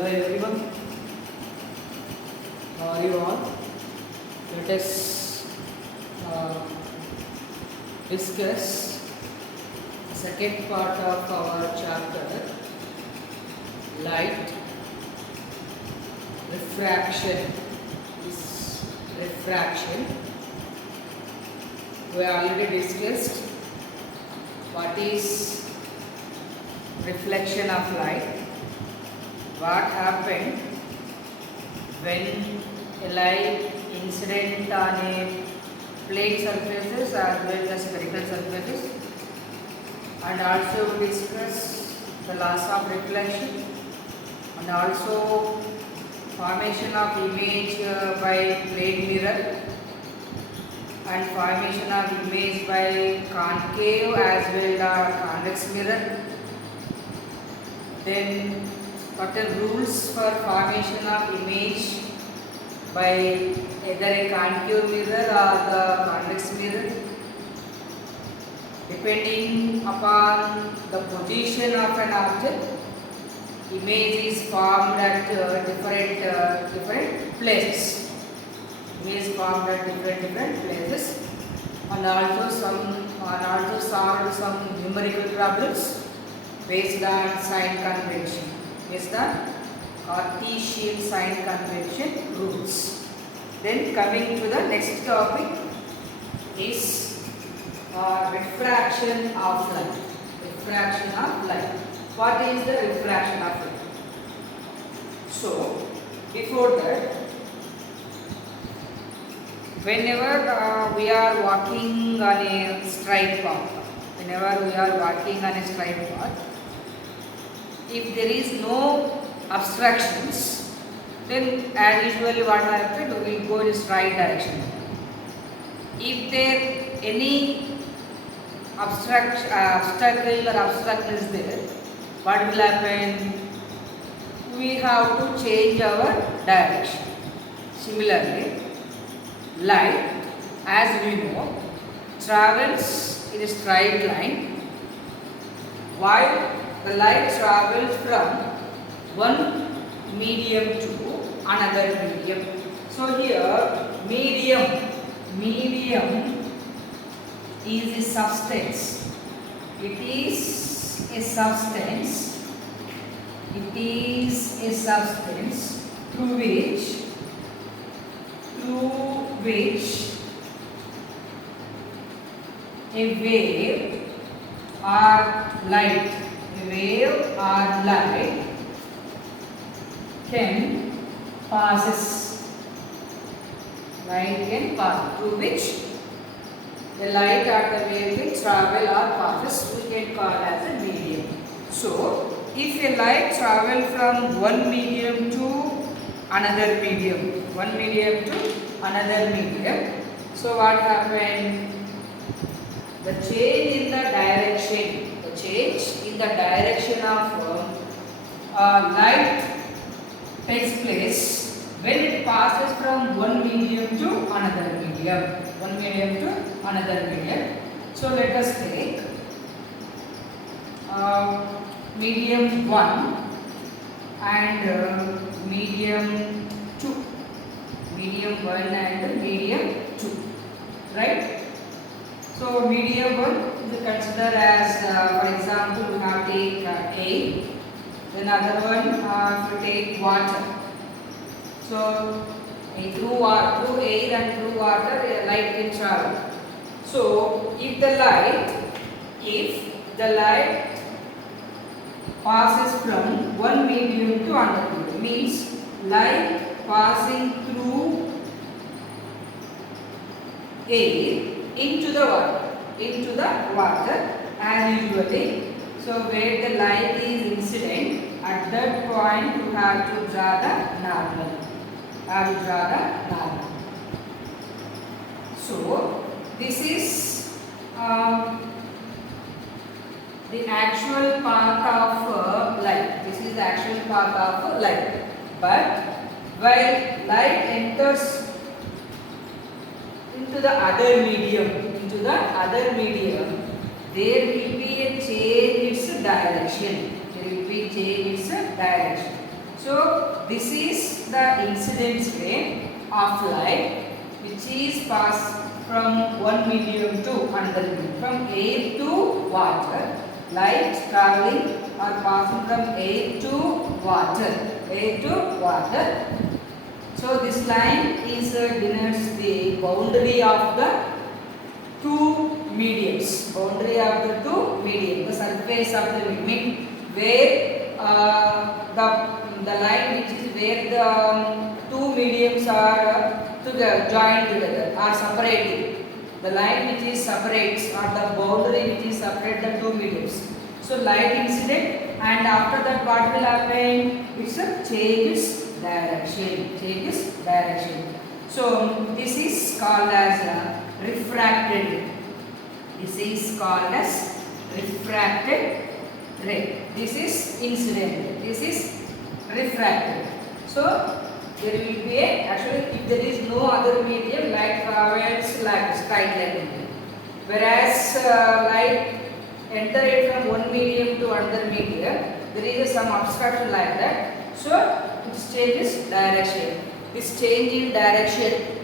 Hello everyone, how are you all? Let us discuss the second part of our chapter, light refraction. This refraction, we already discussed what is reflection of light. What happened when a light incident on a plate surfaces as well as spherical surfaces, and also discuss the laws of reflection and also formation of image by plane mirror and formation of image by concave as well as convex mirror. Then what are rules for formation of image by either a concave mirror or the convex mirror? Depending upon the position of an object, image is formed at different places. Image is formed at different places, and also solved some numerical problems based on sign convention. Based on Cartesian sign convention rules. Then coming to the next topic is refraction of light. Refraction of light. What is the refraction of light? So, before that, whenever we are walking on a straight path, if there is no obstructions, then as usually what happens, we will go in straight direction. If there any obstacle or obstacle is there, what will happen? We have to change our direction. Similarly, light, as we know, travels in a straight line, while the light travels from one medium to another medium. So here medium is a substance. It is a substance through which a wave or light can passes. Light can pass, through which the light or the wave can travel or passes. We can call as a medium. So, if a light travel from one medium to another medium, so what happened? The change in the direction of light takes place when it passes from one medium to another medium. So let us take medium 1 and medium 2. Medium 1 and medium 2. Right? So medium 1 is considered as, for example, we have take air. Then other one, if you take water. So through air and through water, light can travel. So if the light passes from one medium to another medium, means light passing through air into the water as usually. So where the light is incident, at that point you have to draw the normal. So this is the actual path of light. But while light enters into the other medium, there will be a change its direction. So this is the incident ray of light which is passed from one medium to another medium, from air to water. Light traveling or passing from air to water, air to water. So this line is denotes the boundary of the two mediums, boundary of the two medium, the surface of the medium, where the line which is where the two mediums are joined together or separated. The line which is separates or the boundary which is separate the two mediums. So light incident, and after that what will happen? It's a changes direction. So this is called as a refracted. This is called as refracted ray. This is incident. This is refracted. So there will be a, actually if there is no other medium, light travels like a straight line. Whereas light enter it from one medium to another medium, there is some obstruction like that. So it changes direction. This change in direction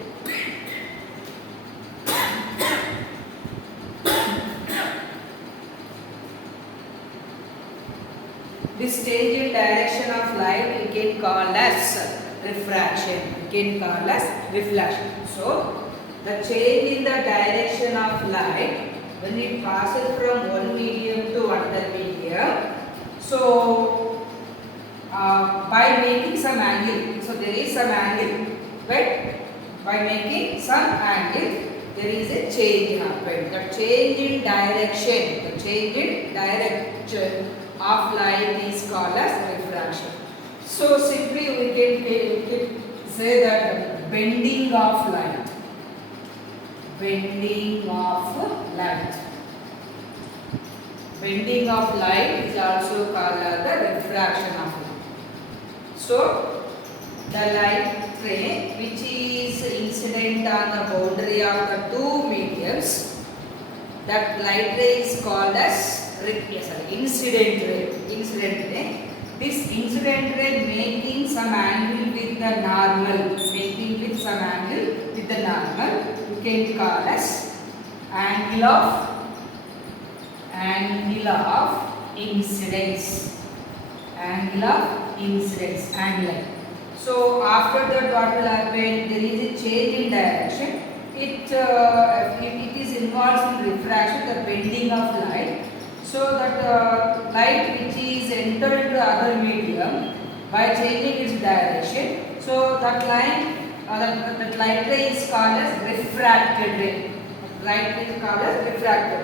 this change in direction of light we can call as refraction. We can call as reflection. So the change in the direction of light when it passes from one medium to another medium. So by making some angle, so there is some angle, but by making some angle there is a change happened. The change in direction, of light is called as refraction. So simply we can say that bending of light. Bending of light is also called as the refraction of light. So the light ray which is incident on the boundary of the two mediums, that light ray is called as incident ray. This incident ray making some angle with the normal, you can call as angle of incidence. So after that what will happen? There is a change in direction. It is involved in refraction, the bending of light. So that light which is entered into other medium, by changing its direction, so that light ray is called as refracted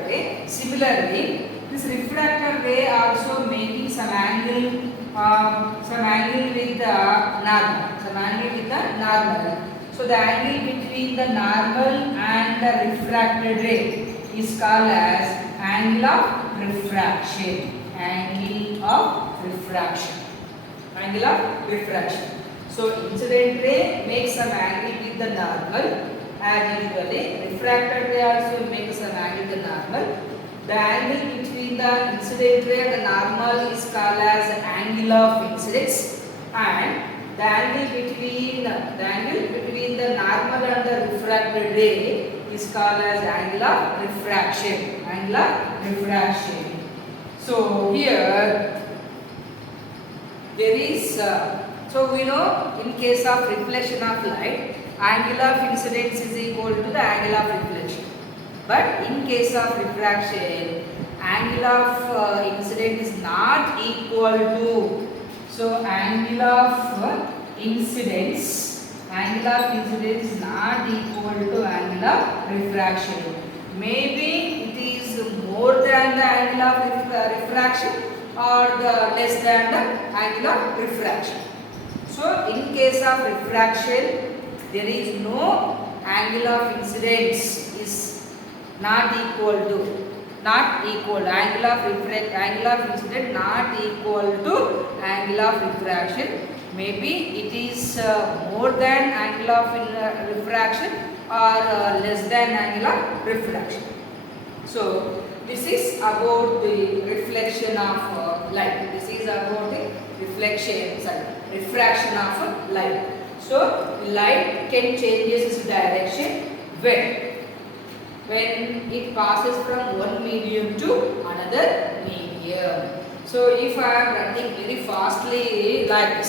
ray. Similarly, this refracted ray also making some angle with the normal. So the angle between the normal and the refracted ray is called as angle of refraction. So incident ray makes some angle with the normal as usually. Refracted ray also makes some angle with the normal. The angle between the incident ray and the normal is called as angle of incidence, and the angle between the normal and the refracted ray is called as angle of refraction. So here there is so we know in case of reflection of light, angle of incidence is equal to the angle of reflection. But in case of refraction, angle of incidence is not equal to. So angle of incidence is not equal to angle of refraction. Maybe it is more than the angle of refraction or less than the angle of refraction. So in case of refraction, there is no angle of incidence is not equal to. Angle of incidence not equal to angle of refraction. Maybe it is more than angle of refraction or less than angle of refraction. So this is about the reflection of light. This is about the refraction of light. So light can change its direction when it passes from one medium to another medium. So if I am running very fastly like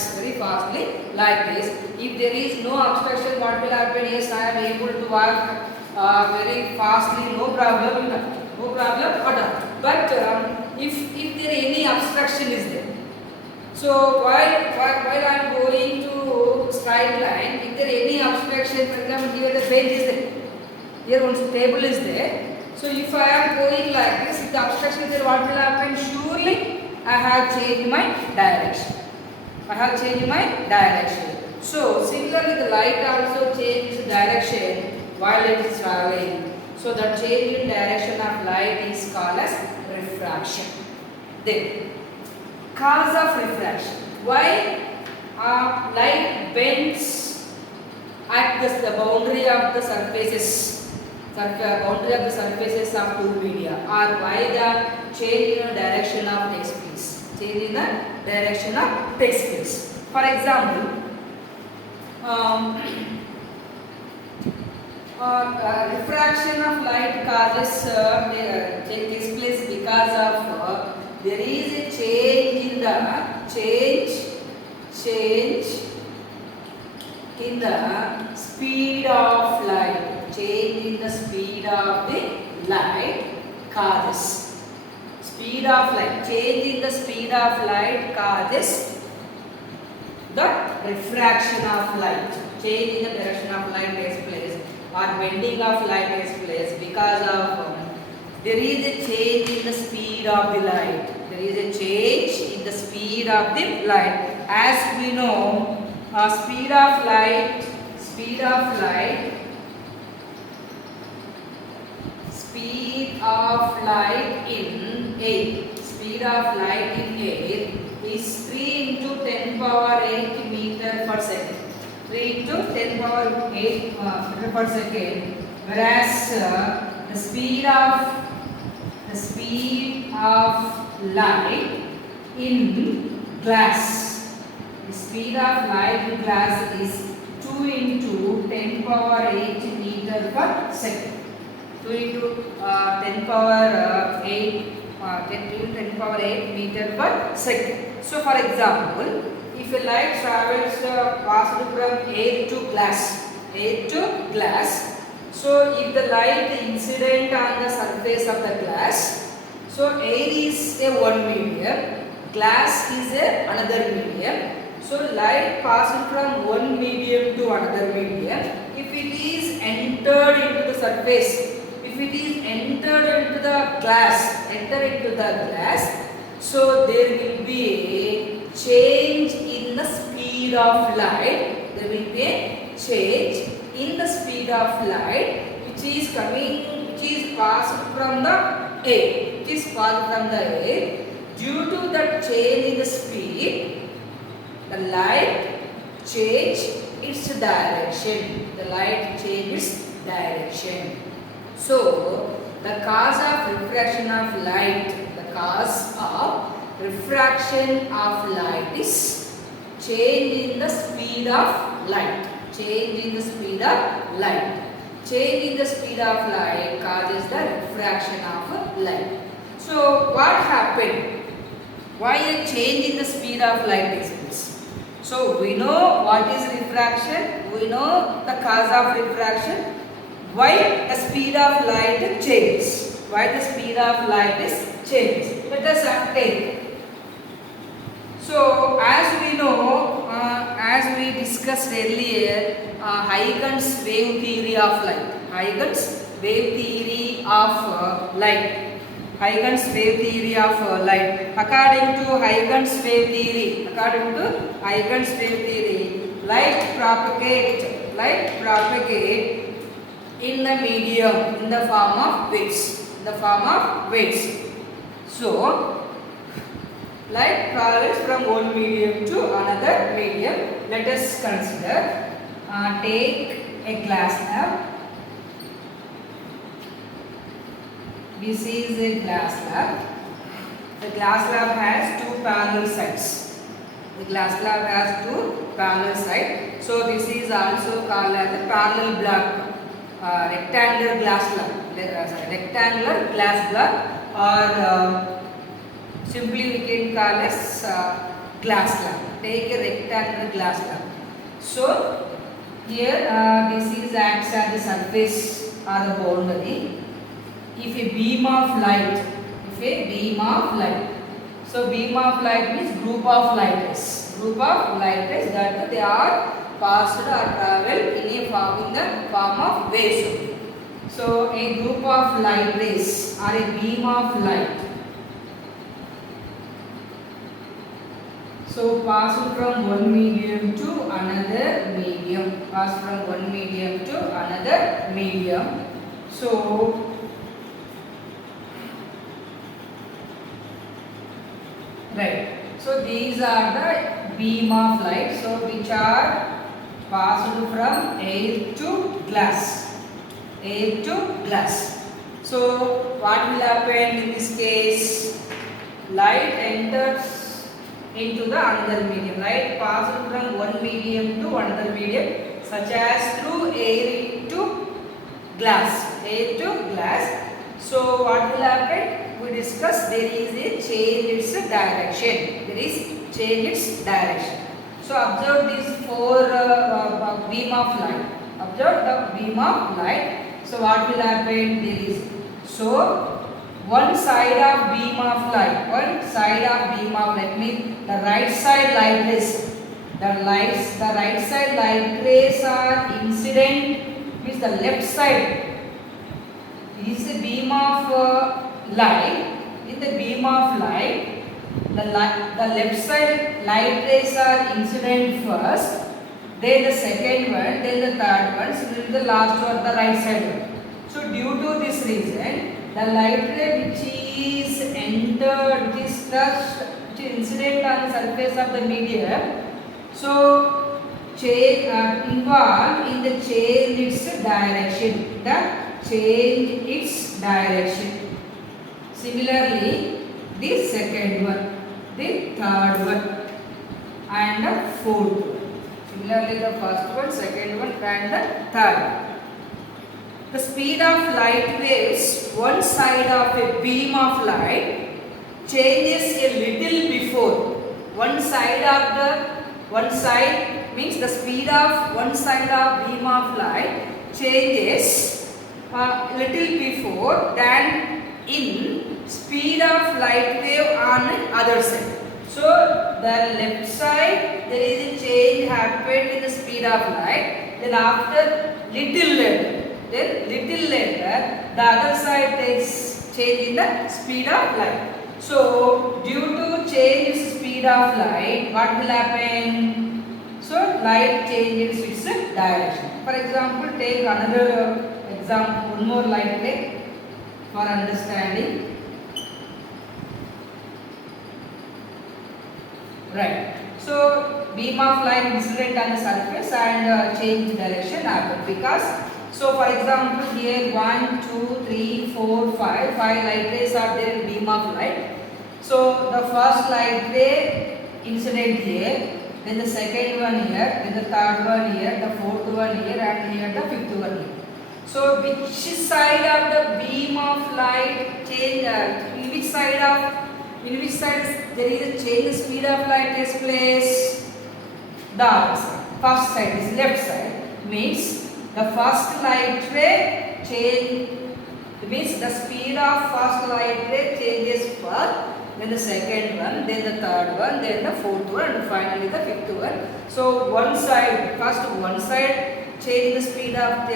this, if there is no obstruction, what will happen is I am able to walk very fastly, no problem at all. But if there any obstruction is there, so while I am going to straight line, if there any obstruction, for example, here the bench is there, here one table is there. So if I am going like this, if the obstruction is there, what will happen? Surely I have changed my direction. So similarly, the light also changes direction while it is traveling. So the change in direction of light is called as refraction. Then, cause of refraction. Why light bends at the boundary of the surfaces of two media, or why the change in the direction of takes place. For example, refraction of light takes place because of there is a change in the speed of light. Change in the speed of the light causes speed of light. Change in the speed of light causes the refraction of light. Change in the direction of light takes place, or bending of light takes place because of there is a change in the speed of the light. There is a change in the speed of the light. As we know, speed of light in air is 3 into 10 power 8 meter per second. 3 into 10 power 8 meter per second. Whereas the speed of light in glass, is 2 into 10 power 8 meter per second. 2 into 10 power 8 meter per second. So for example, if a light travels passed from air to glass, so if the light incident on the surface of the glass, so air is a one medium, glass is another medium. So light passes from one medium to another medium. If it is entered into the surface, if it is entered into the glass, so there will be a change in the speed of light. There will be a change in the speed of light which is passed from the air. Due to the change in the speed, the light changes its direction. So the cause of refraction of light is change in the speed of light. Change in the speed of light causes the refraction of light. So what happened? Why a change in the speed of light takes place? So we know what is refraction. We know the cause of refraction. Why the speed of light changes? Let us take. So as we know, as we discussed earlier, Huygens wave theory of light. Huygens wave theory of light. According to Huygens wave theory, light propagate in the medium in the form of waves. So light travels from one medium to another medium. Let us consider. Take a glass slab. This is a glass slab. The glass slab has two parallel sides. The glass slab has two parallel sides. So this is also called as a parallel block, rectangular glass slab, rectangular glass block, or simply we can call as glass slab. Take a rectangular glass slab. So here this is acts as the surface or the boundary. If a beam of light, so beam of light means group of light rays. Group of light rays that they are passed or travel in the form of waves. So a group of light rays or a beam of light. So pass from one medium to another medium. Pass from one medium to another medium. So right. So these are the beam of light. So which are passed from air to glass. Air to glass. So what will happen in this case? Light enters into the another medium. Light passes from one medium to another medium, such as through air to glass. Air to glass. So what will happen? We discussed there is a change its direction. There is change its direction. So observe these four beam of light. Observe the beam of light. So what will happen? There is one side of beam of light means the right side light rays. The right side light rays are incident, means the left side is a beam of light. In the beam of light, the left side light rays are incident first, then the second one, then the third one, similarly the last one, the right side one. So due to this reason, the light ray which is entered, which is touched, which is incident on the surface of the medium, so involved in the change its direction. Similarly, the second one, the third one, and the fourth one. Similarly, the first one, second one, and the third. The speed of light waves, one side of a beam of light changes a little before. One side means the speed of one side of beam of light changes a little before than in speed of light wave on the other side. So the left side there is a change happened in the speed of light. Then after little later, the other side takes change in the speed of light. So due to change in speed of light, what will happen? So light changes its direction. For example, take another example, one more light ray for understanding. Right. So beam of light incident on the surface and change direction happen because. So for example, here 1, 2, 3, 4, 5 light rays are there in beam of light. So the first light ray incident here, then the second one here, then the third one here, the fourth one here, and here the fifth one here. So which side of the beam of light change? In which side there is a change in speed of light takes place? The other side. First side is left side. Means the first light ray change, means the speed of first light ray changes first, then the second one, then the third one, then the fourth one, and finally the fifth one. So one side change the speed of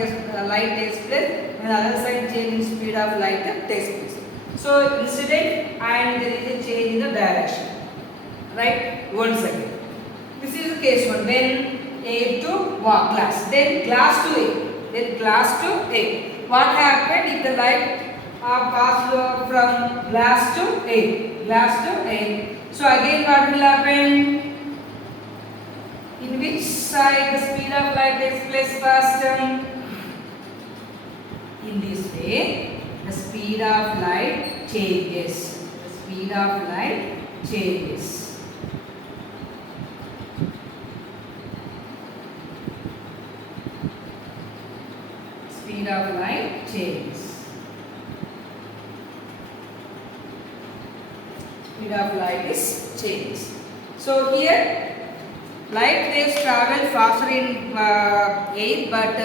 light takes place, and the other side change in speed of light takes place. So incident and there is a change in the direction. Right? Once again. This is the case one. When A to glass, then glass to A, then glass to A. What happened if the light passed from glass to A? So again what will happen? In which side the speed of light takes place first? In this way, the speed of light changes. speed of light changes. Speed of light is changes. So here light waves travel faster in air but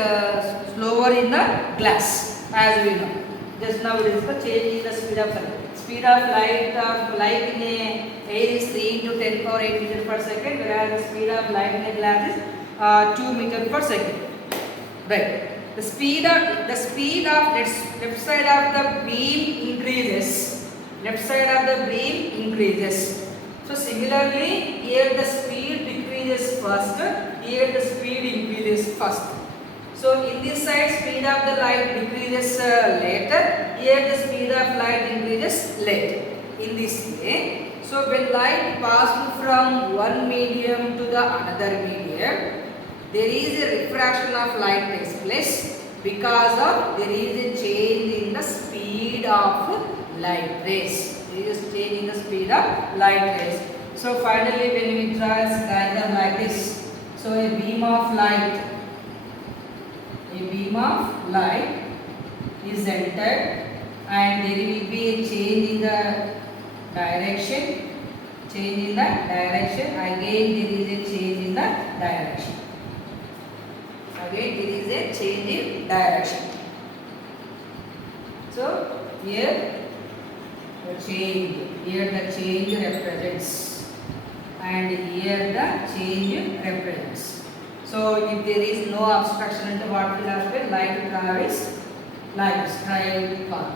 slower in the glass, as we know. Just now we discussed change in the speed of light. Speed of light in air is 3 into 10 power 8 meters per second, whereas the speed of light in a glass is 2 meters per second. Right. The speed of left side of the beam increases. Left side of the beam increases. So similarly, here the speed decreases first. Here the speed increases first. So in this side, speed of the light decreases later. Here the speed of light increases later. In this way. So when light passes from one medium to the another medium, there is a refraction of light takes place because of there is a change in the speed of light rays. There is a change in the speed of light rays. So finally, when we draw a diagram like this, so a beam of light is entered, and there will be a change in the direction. Again, there is a change in the direction. Again, there is a change in direction. So here the change represents, and here the change represents. So if there is no obstruction into what will happen, light travels like straight path,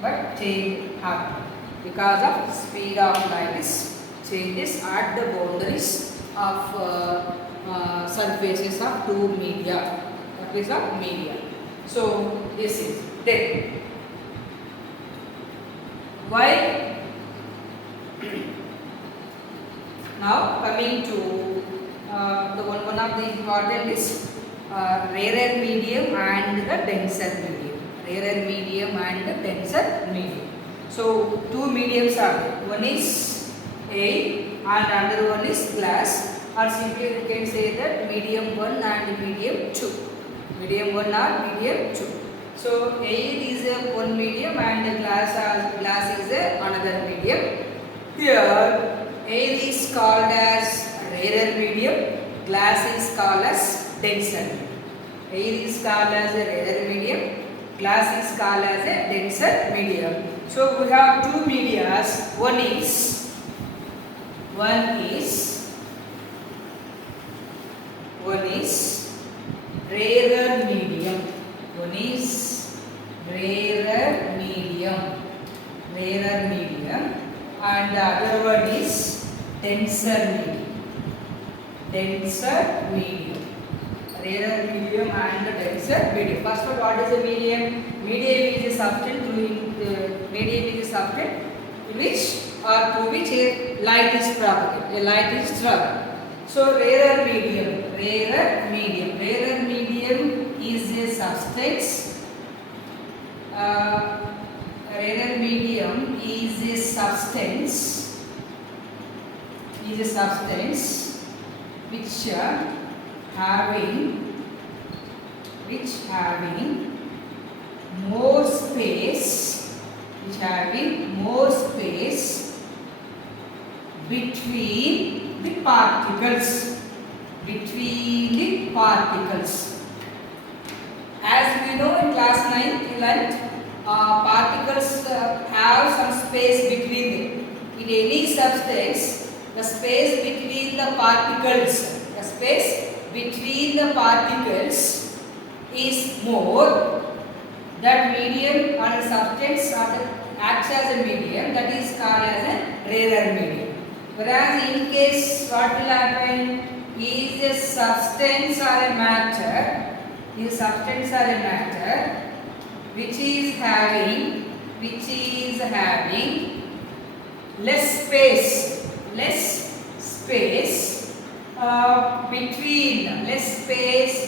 but change happens because of speed of light is changes at the boundaries of surfaces of two media, surface of media. So this is then why. Now coming to the one of the important is rarer medium and the denser medium. Rarer medium and the denser medium. So two mediums are there. One is air and another one is glass, or simply we can say that medium 1 and medium 2. Medium 1 or medium 2. So air is one medium and glass is another medium. Here air is called as rarer medium, glass is called as denser medium. Air is called as a rarer medium, glass is called as a denser medium. So we have two medias. One is rarer medium. One is rarer medium, and the other one is denser medium. Rarer medium and the denser medium. First of all, what is a medium? Medium is a substance in which or through which a light is traveling. So rarer medium is a substance. Rarer medium is a substance which having more space between the particles. As we know in class 9 we learnt, particles have some space between them. In any substance, the space between the particles is more. That medium or a substance acts as a medium, that is called as a rarer medium. Whereas in case what will happen is a substance or a matter which is having less space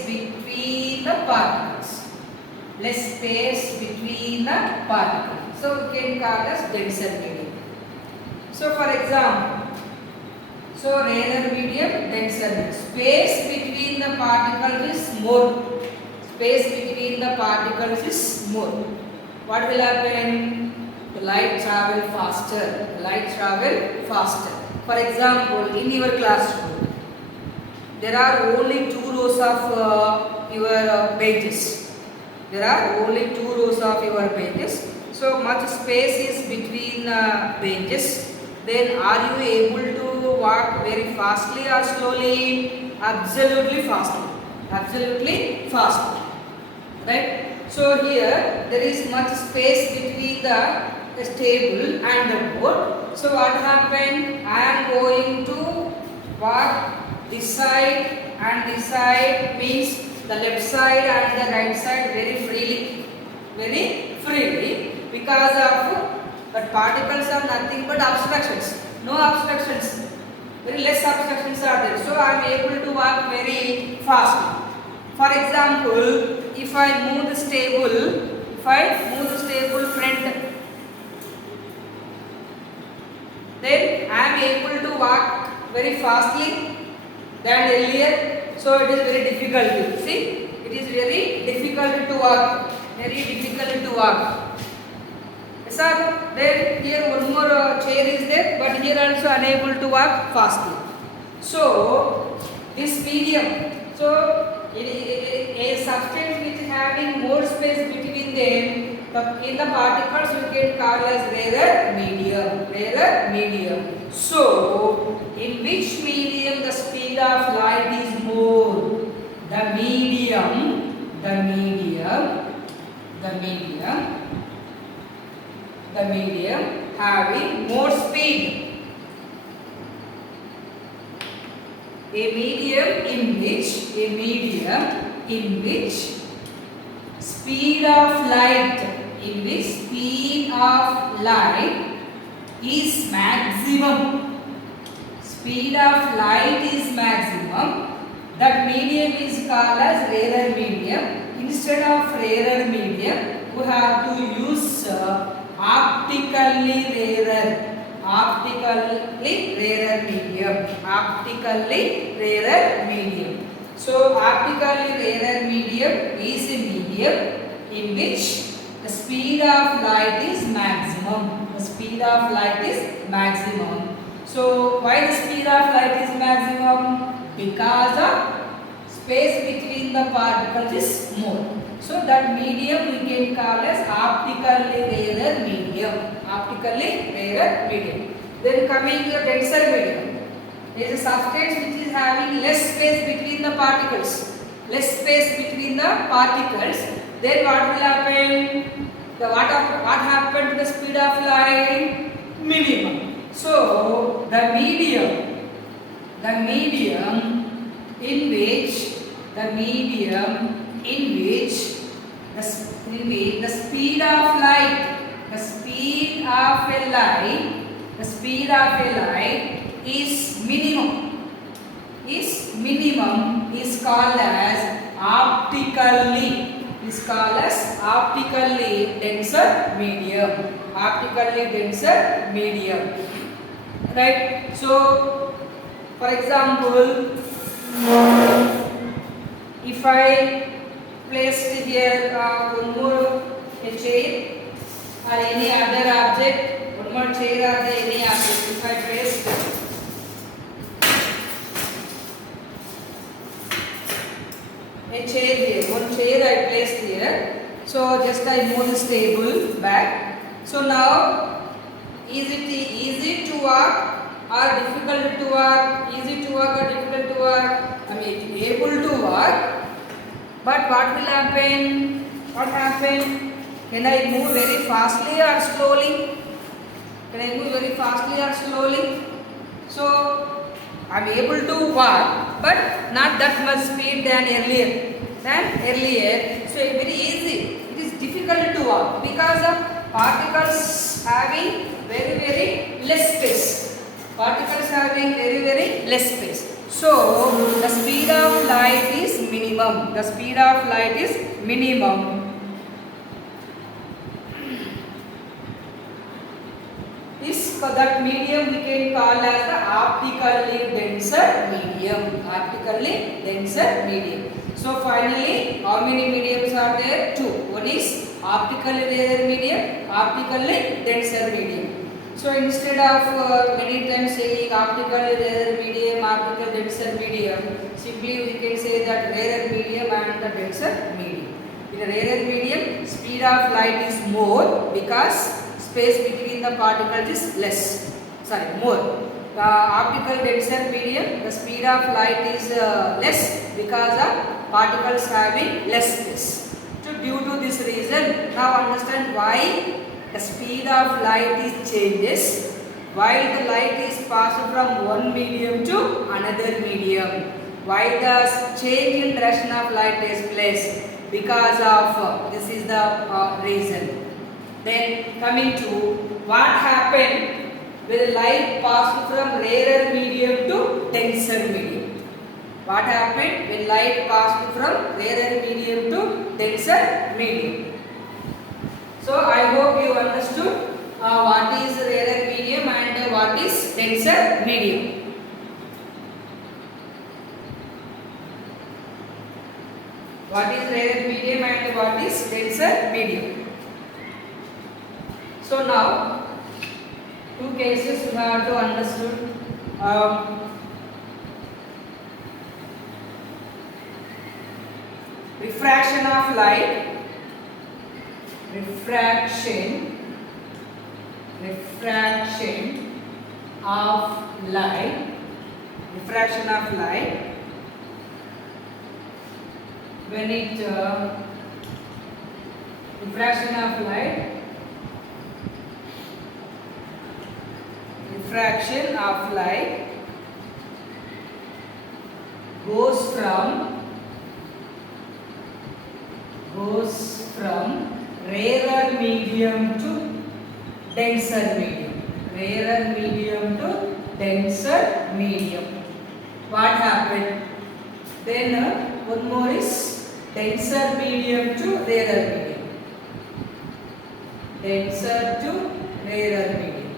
between the particles. So we can call as denser medium. So for example, rarer medium, denser medium. Space between the particles more. Space between the particles is more. What will happen? The light travel faster. The light travel faster. For example, in your classroom, there are only 2 rows of your benches. There are only 2 rows of your benches. So much space is between benches. Then are you able to walk very fastly or slowly? Absolutely fastly. Absolutely fastly. Right? So here there is much space between the table and the board. So what happened? I am going to walk this side and this side, means the left side and the right side very freely, because of but particles are nothing but obstructions. No obstructions. Very less obstructions are there. So I am able to walk very fast. For example, if I move this table, front, then I am able to walk very fastly than earlier. So it is very difficult. See, it is very difficult to walk. Very difficult to walk. Yes, sir. Then here one more chair is there, but here also unable to walk fastly. So this medium. So a substance which is having more space between them, in the particles we can call as rarer medium. So in which medium the speed of light is more? The medium having more speed. A medium in which speed of light is maximum. Speed of light is maximum. That medium is called as rarer medium. Instead of rarer medium, we have to use optically rarer medium. So optically rarer medium is a medium in which the speed of light is maximum. So why the speed of light is maximum? Because of space between the particles is more. So that medium we can call as optically rarer medium. Then coming to denser medium. There is a substance which is having less space between the particles. Then what will happen? What happened to the speed of light? Minimum. So the medium in which the speed of a light is minimum is called as optically denser medium. Right? So for example, if I placed here one more a chair or any other object, one more chair or any object, if I placed a chair here, one chair I placed here. So just I move this table back. So now is it easy to walk or difficult to walk? Easy to walk or difficult to walk? I mean able to walk. But what will happen? Can I move very fastly or slowly? So I am able to walk, but not that much speed than earlier. So it's very easy. It is difficult to walk because of particles having very less space. So the speed of light is minimum. For that medium we can call as the optically denser denser medium. Optically denser medium. So finally, how many mediums are there? Two. One is optically rarer medium, optically denser medium. So instead of many times saying optically rarer medium, optical denser medium, simply we can say that rarer medium and the denser medium. In a rarer medium, speed of light is more because space between the particles is less. More. Optical denser medium, the speed of light is less because of particles having less space. So due to this reason, now understand why the speed of light is changes while the light is passed from one medium to another medium. Why the change in direction of light takes place? Because of this is the reason. Then coming to what happened when the light passed from rarer medium to denser medium. What happened when light passed from rarer medium to denser medium? So I hope you understood what is rarer medium and what is denser medium. What is rarer medium and what is denser medium? So now two cases you have to understood. Refraction of light, refraction of light, refraction of light when it refraction of light goes from rarer medium to denser medium. Rarer medium to denser medium. What happened? Then one more is denser medium to rarer medium. Denser to rarer medium.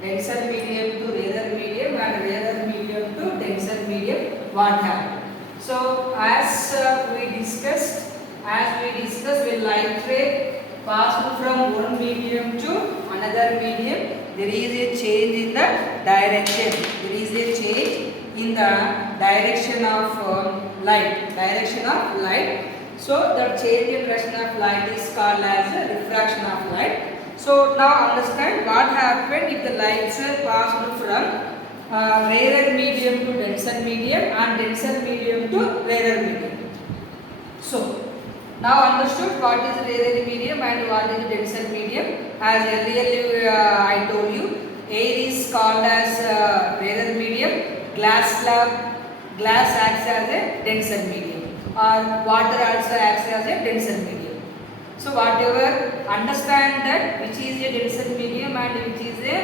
Denser medium to rarer medium and rarer medium to denser medium. What happened? So as we discussed, when light ray passed from one medium to another medium, there is a change in the direction. There is a change in the direction of light. So the change in direction of light is called as a refraction of light. So now understand what happened if the lights were passed from rarer medium to denser medium and denser medium to rarer medium. So now understood what is rarer medium and what is denser medium. As earlier I told you, air is called as rarer medium, glass acts as a denser medium, or water also acts as a denser medium. So whatever, understand that which is a denser medium and which is a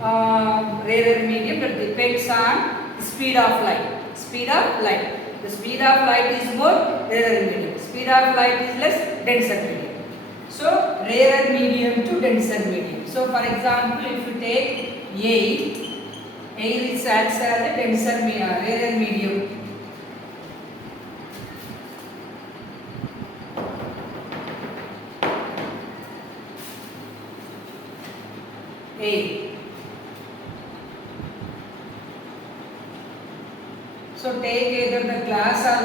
rarer medium, that depends on the speed of light. The speed of light is more, rarer medium. Speed of light is less, denser medium. So rarer medium to denser medium. So for example, if you take air acts as a denser rarer medium. Air. So take either the glass or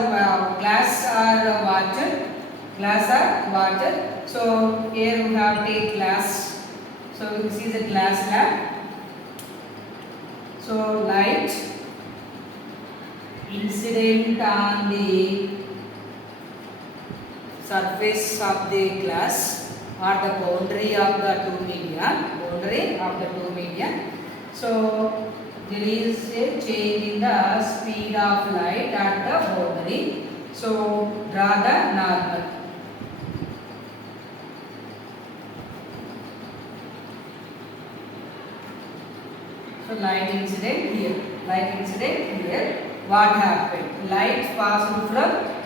water. So here we have take glass. So this is a glass lamp. So light incident on the surface of the glass or the boundary of the two media. So there is a change in the speed of light at the boundary. So draw the normal. So light incident here. What happened? Light passed from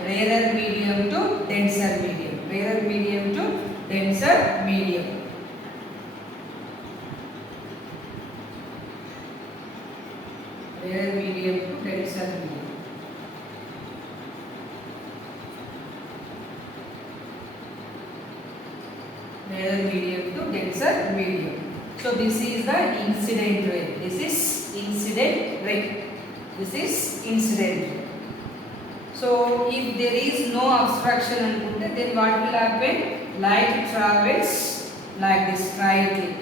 rarer medium to denser medium. rarer medium to denser medium. Rarer medium to denser medium. So this is the incident ray. This is incident ray. This is incident ray. So if there is no obstruction, then what will happen? Light travels like this straightly.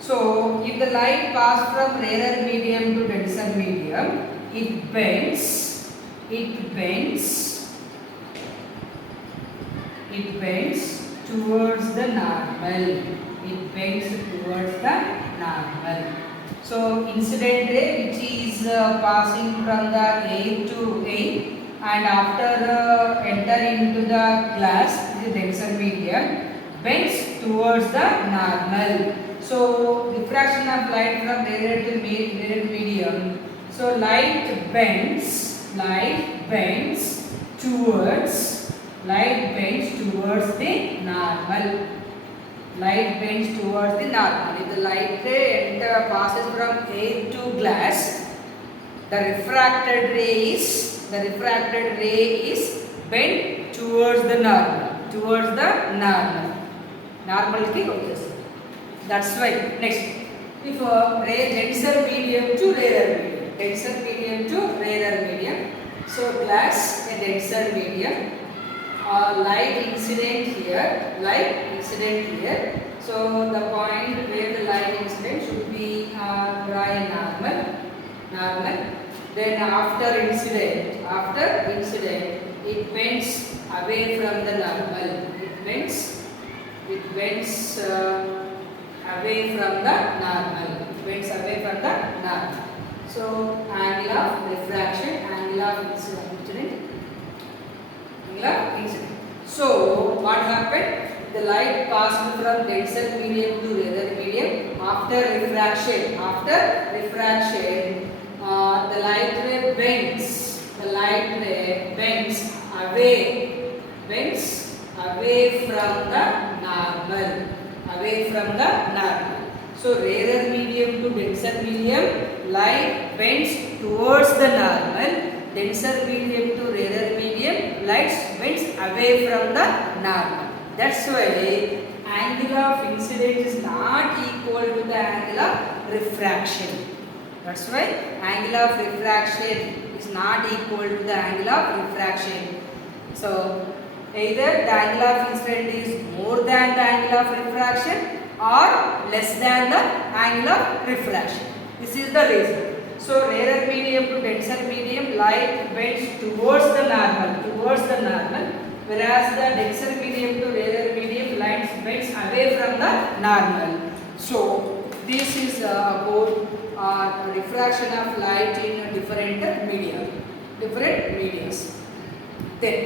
So if the light passes from rarer medium to denser medium, it bends towards the normal. It bends towards the normal. So incident ray which is passing from the A to A and after enter into the glass, the denser medium, bends towards the normal. So diffraction of light from rarer to rarer medium. So light bends towards the normal. Light bends towards the normal. If the light ray passes from A to glass, the refracted ray is bent towards the normal. Normal ki goes. That's why. Next, if denser medium to rarer medium, so glass a denser medium. Light incident here. So the point where the light incident should be dry normal. Then after incident, it bends away from the normal. It bends away from the normal. So angle of refraction, angle of incident. So what happened? The light passed from denser medium to rarer medium. After refraction, the light ray bends away from the normal. So rarer medium to denser medium, light bends towards the normal. Denser medium to rarer medium, light bends away from the normal. That's why angle of incident is not equal to the angle of refraction. That's why angle of refraction is not equal to the angle of refraction. So either the angle of incident is more than the angle of refraction or less than the angle of refraction. This is the reason. So rarer medium to denser medium, light bends towards the normal, whereas the denser medium to rarer medium, light bends away from the normal. So this is about refraction of light in different mediums. Then